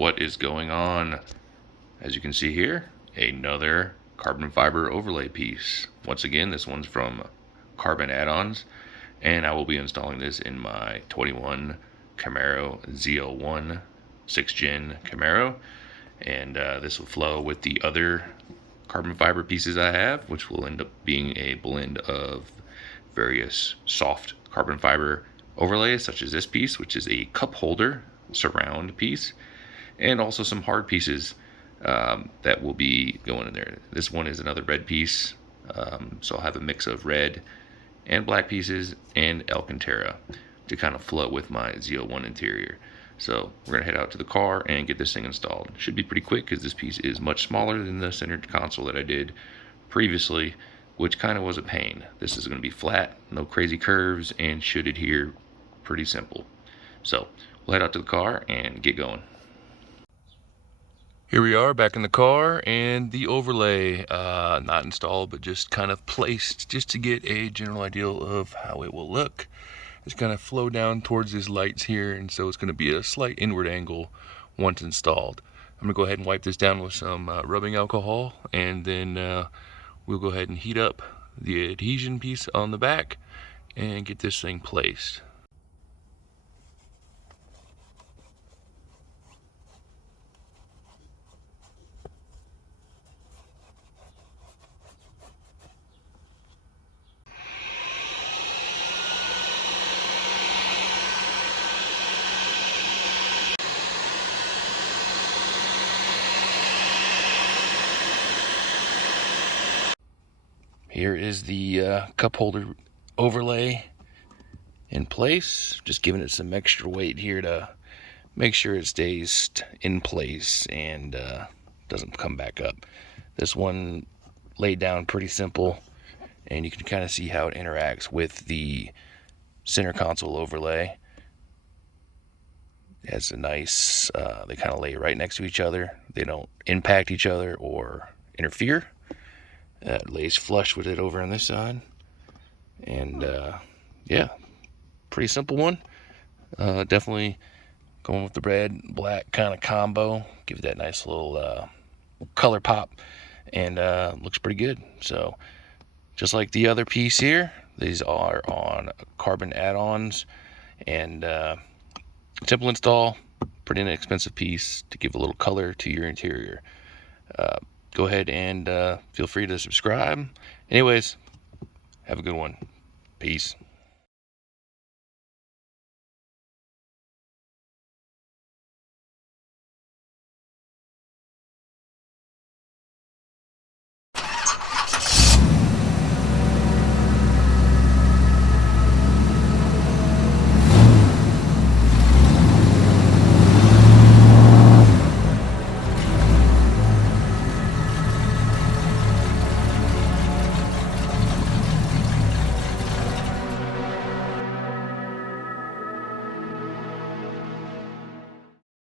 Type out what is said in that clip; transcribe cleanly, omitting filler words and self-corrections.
what is going on? As you can see here, another carbon fiber overlay piece. Once again, this one's from CarbonAddons, and I will be installing this in my 21 Camaro ZL1 6th gen Camaro, and this will flow with the other carbon fiber pieces I have, which will end up being a blend of various soft carbon fiber overlays, such as this piece, which is a cup holder surround piece, and also some hard pieces that will be going in there. This one is another red piece, so I'll have a mix of red and black pieces and Alcantara to kind of flow with my ZL1 interior. So we're gonna head out to the car and get this thing installed. Should be pretty quick because this piece is much smaller than the centered console that I did previously, which kind of was a pain. This is gonna be flat, no crazy curves, and should adhere pretty simple. So we'll head out to the car and get going. Here we are back in the car, and the overlay not installed, but just kind of placed just to get a general idea of how it will look. It's going to flow down towards these lights here, and so it's going to be a slight inward angle once installed. I'm going to go ahead and wipe this down with some rubbing alcohol, and then we'll go ahead and heat up the adhesion piece on the back and get this thing placed. Here is the cup holder overlay in place. Just giving it some extra weight here to make sure it stays in place and doesn't come back up. This one laid down pretty simple, and you can kind of see how it interacts with the center console overlay. It has a nice, they kind of lay right next to each other. They don't impact each other or interfere. That lays flush with it over on this side, and yeah, pretty simple one. Definitely going with the red black kind of combo, give it that nice little color pop, and looks pretty good. So just like the other piece here, these are on CarbonAddons, and simple install, pretty inexpensive piece to give a little color to your interior. Go ahead and feel free to subscribe. Anyways, have a good one. Peace.